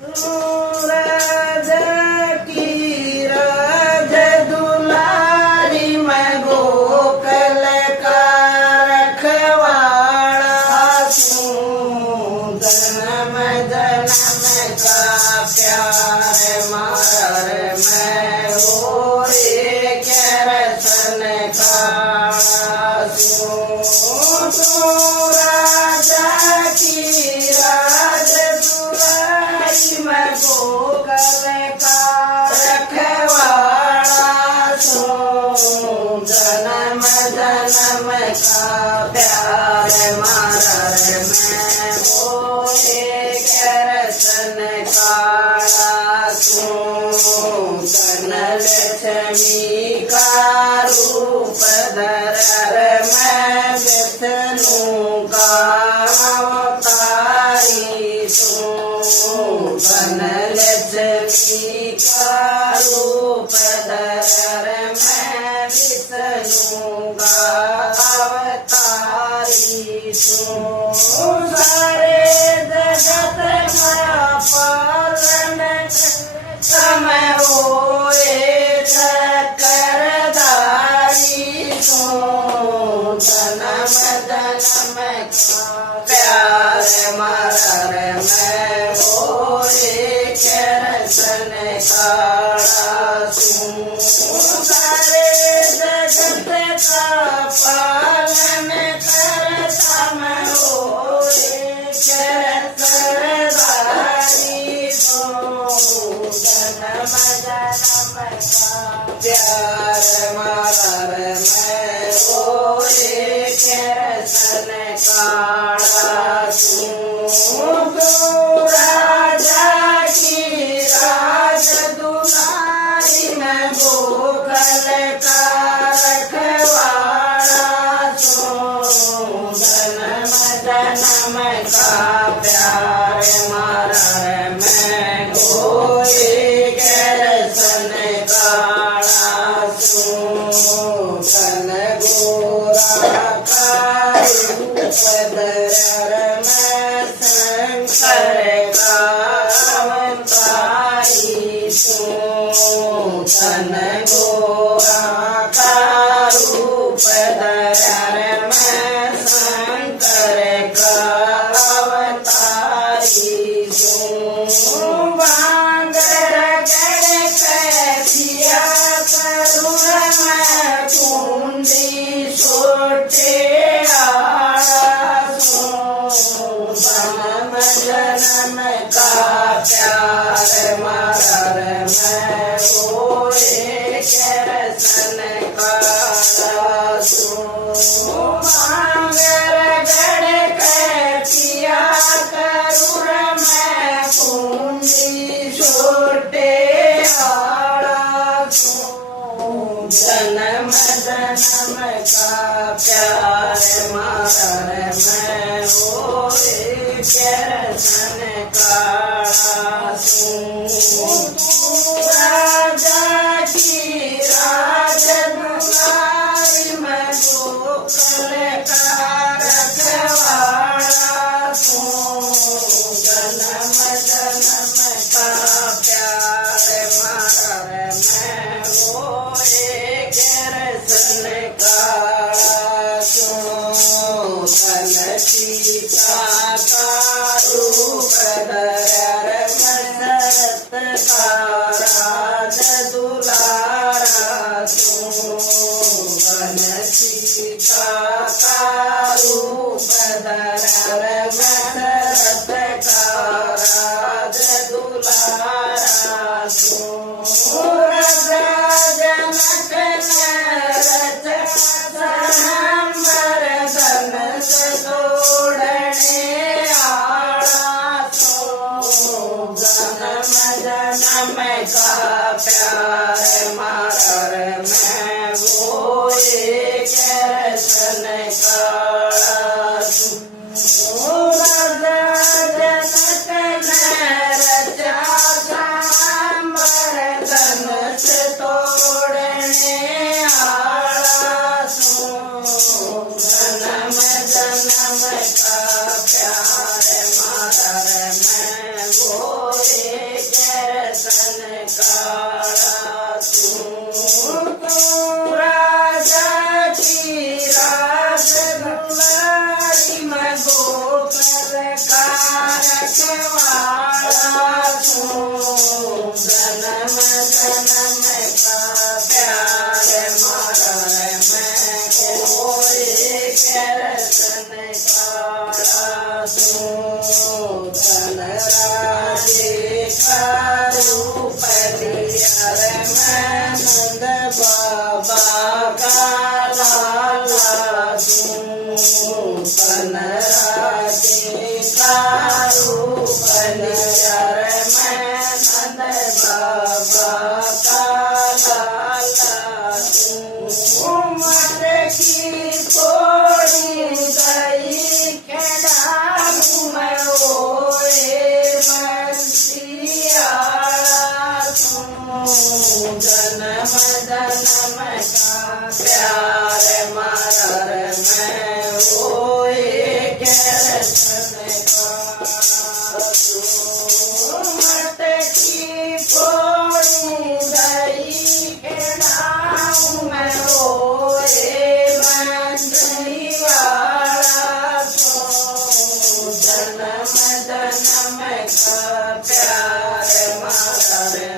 राजा की राज दुलारी मैं गोकल का रखवाड़ा सूं। जन्म जन्म का प्यार मारा रे मैं हो रे रसन का सूं। तो राजा की राज दुलारी मैं गोकल का रखवाड़ा सूं। जन्म जन्म का प्यार मारा रे मैं हो एक रसन का सूं। धनलक्ष्मी का रूप धर मैं विष्णु का अवतारी सूं। धनलक्ष्मी का रूप धर मैं विष्णु का अवतारी सूं। सारे जगत का पालन समय होए चक्रधारी सूं। जन्म जन्म का प्यार मारा रे मैं होए रसन का सूं। सारे जगत का पालन करता मैं होए चक्रधारी सूं। जन्म जन्म का प्यार मारा रे मैं होए रसन का सूं। तो राजा की राज दुलारी मैं गोकल का रखवाड़ा सूं। जन्म जन्म का प्यार मारा रे मैं होए रसन का सूं। कन गोरा का रूप धर मैं शंकर का अवतारी सूं। कन गोरा का रूप धर मैं शंकर का अवतारी सूं। बांगर गढ़ कैसिया करुण मैं कुंडी छोटे आड़ा सूं। जन्म जन्म का प्यार मारा रे मैं होए रसन का सूं। बांगर गढ़ कैसिया करुण मैं कुंडी छोटे आड़ा सूं। जन्म जन्म का प्यार मारा रे मैं होए रसन का सूं। राजा की राज दुलारी मैं गोकल का रखवाड़ा सूं। जन्म जन्म का प्यार मारा रे मैं होए रसन का सूं। तन सीता का रूप धर मसरत का राज दुलारा सूं। तन सीता का रूप धर मसरत का राज दुलारा सूं। राजा जनक रचा संबर धन से तोड़ने आड़ा सूं। जन्म जन्म का प्यार मारा रे मैं होए रसन का सूं। राजा जनक रचा संबर धन से तोड़ने आड़ा सूं। जन्म जन्म का प्यार मारा रे मैं होए राधे करूं परिहर मैं नंद बाबा का लाला दूं तन राधे करूं परिहर मैं नंद बाबा का लाला दूं मर की पोड़ी गई खेड़ाऊं मैं ओए बंसियारा सुनूं जन्म जन्म का प्यार मारा रे मैं ओए कृष्ण का मत की पोड़ी गई खेड़ाऊं मैं ओए बंसियारा जन्म जन्म का प्यार मारा रे